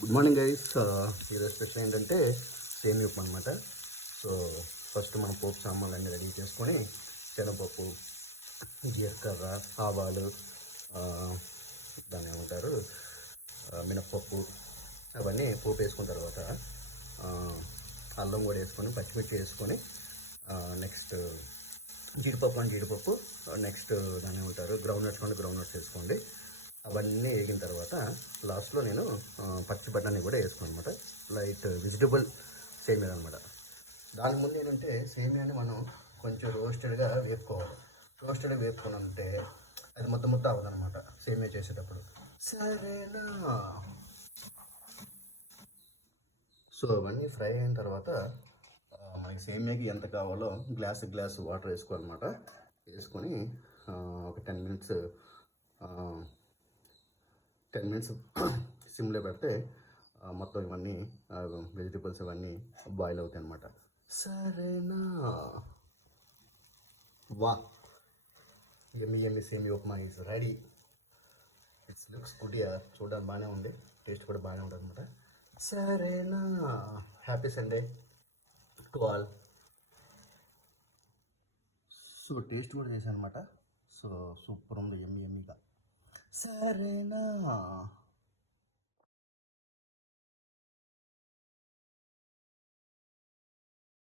Good morning guys. ఈరోజు special ఏంటంటే సేమియా ఉప్మా అనమాట. సో ఫస్ట్ మనం పోపు సామాన్లు అన్నీ రెడీ చేసుకొని శనగపప్పు, జీలకర్ర, ఆవాలు, దాన్ని ఏమంటారు మినప్పప్పు అవన్నీ పోపు వేసుకున్న తర్వాత అల్లం కూడా వేసుకొని పచ్చిమిర్చి వేసుకొని నెక్స్ట్ జీడిపప్పు నెక్స్ట్ దాన్ని ఏమంటారు గ్రౌండ్ నట్స్ వేసుకోండి. అవన్నీ వేగిన తర్వాత లాస్ట్లో నేను పచ్చి బఠానీ కూడా వేసుకున్నాను అనమాట. లైట్ వెజిటబుల్ సేమియా అనమాట. దానికి ముందు ఏంటంటే సేమియాని మనం కొంచెం రోస్టెడ్గా వేపుకోవాలి. రోస్టెడ్గా వేపుకున్నామంటే అది మొత్తం అవ్వదనమాట సేమియా చేసేటప్పుడు. సరేనా? సో అవన్నీ ఫ్రై అయిన తర్వాత మనకి సేమియాకి ఎంత కావాలో గ్లాస్ వాటర్ వేసుకోవాలన్నమాట. వేసుకొని ఒక 10 మినిట్స్ సిమ్లో పెడితే మొత్తం ఇవన్నీ వెజిటబుల్స్ ఇవన్నీ బాయిల్ అవుతాయి అన్నమాట. సరేనా? వా, ఎమ్మి సేమియా upma is ready. It's looks good. చూడడానికి బాగానే ఉంది, టేస్ట్ కూడా బాగానే ఉంటుంది అనమాట. సరేనా? Happy Sunday to all. So taste కూడా చేశాను అనమాట. సో సూపర్ ఉంది, ఎమ్మిగా. సరేనా?